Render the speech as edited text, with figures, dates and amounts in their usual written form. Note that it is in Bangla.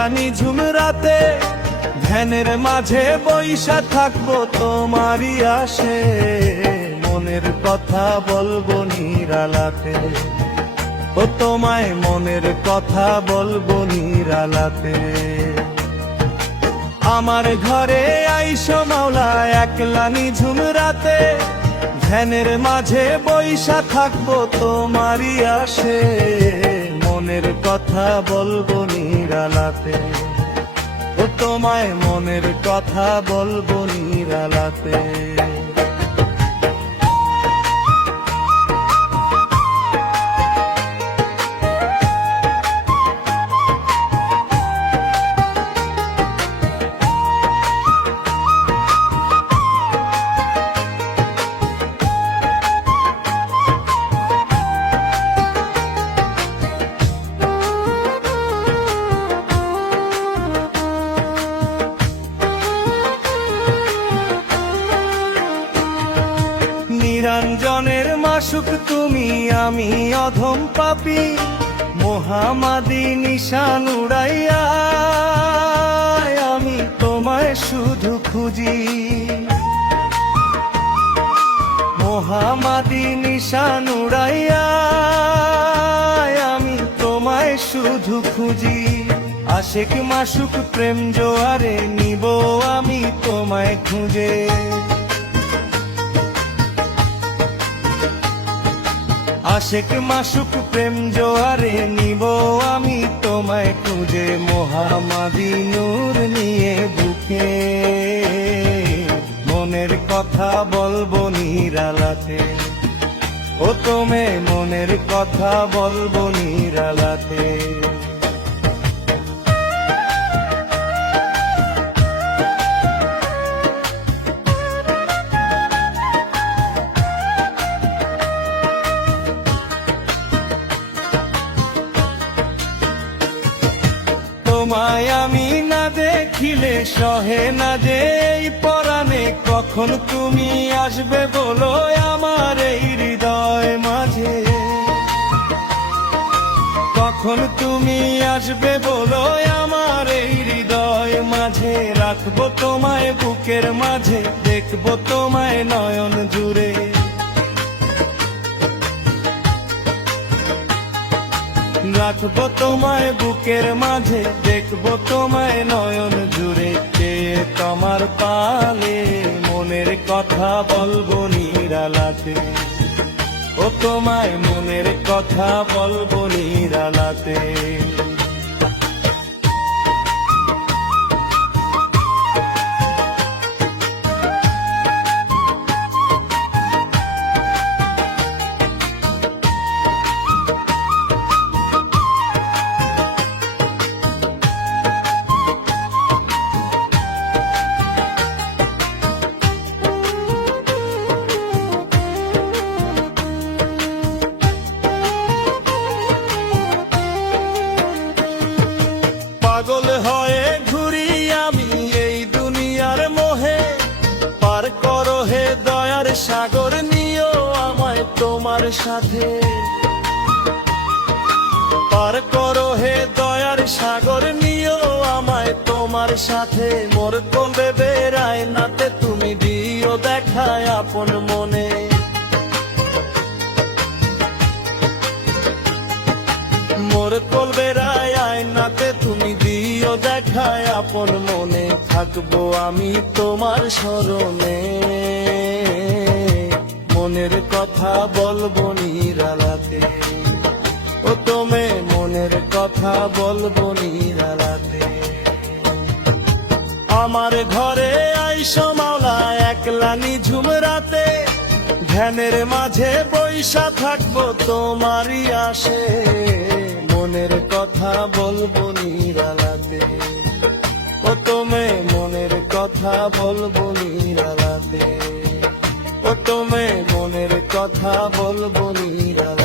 একলা নিঝুম রাতে ধ্যানের মাঝে বইসা থাকবো তোমারই আসে, মনের কথা বলবো নিরালাতে, ও তোমায় মনের কথা বলবো নিরালাতে। আমার ঘরে আইসো মাওলা একলা নিঝুম রাতে, ধ্যানের মাঝে বইসা থাকবো তোমারই আসে, মনের কথা বলবো নিরালাতে, ও তোমায় মনের কথা বলবো নিরালাতে। নিরঞ্জনের মাসুক তুমি, আমি অধম পাপী, মোহাম্মদী নিশান উড়াইয়া আমি তোমায় শুধু খুঁজি, মোহাম্মদী নিশান উড়াইয়া আমি তোমায় শুধু খুঁজি। আশেক মাসুক প্রেম জোয়ারে নিব আমি তোমায় খুঁজে, আশেক মাসুক প্রেম জোয়ারে নিব আমি তোমায় খুঁজে, মোহাম্মদী নূর নিয়ে বুকে মনের কথা বলবো নিরালাতে, ও তুমি মনের কথা বলবো নিরালাতে। তোমায় আমি না দেখিলে সহে না যে এই পরাণে, কখন তুমি আসবে বলো আমার এই হৃদয় মাঝে, কখন তুমি আসবে বলো আমার এই হৃদয় মাঝে। রাখবো তোমায় বুকের মাঝে, দেখবো তোমায় নয়ন জুড়ে, রাখবো তোমায় বুকের মাঝে, দেখবো তোমায় নয়ন জুড়ে। তোমার পালে মনের কথা বলবো নিরালাতে, ও তোমায় মনের কথা বলবো নিরালাতে। পাগল হয়ে ঘুরি আমি এই দুনিয়ার মোহে, পার করো হে দয়ার সাগর নিও আমায় তোমার সাথে, পার করো হে দয়ার সাগর নিও আমায় তোমার সাথে। মোর কোলে বেড়ায় নাতে তুমি দিও দেখায় আপন মনে, মোর কোল বেড়ায় আয়নাতে তুমি দিও দেখায় আপন মনে। থাকবো আমি তোমার স্মরণে, মনের কথা বলবো নিরালাতে, ও তুমি মনের কথা বলবো নিরালাতে। আমার ঘরে আইসো মাওলা একলা নিঝুম রাতে, ধ্যানের মাঝে বইসা থাকবো তোমারই আসে, মনের কথা বলবো নিরালাতে, ও তুমি মনের কথা বলবো নিরালাতে, ও তুমি মনের কথা বলবো নিরালাতে।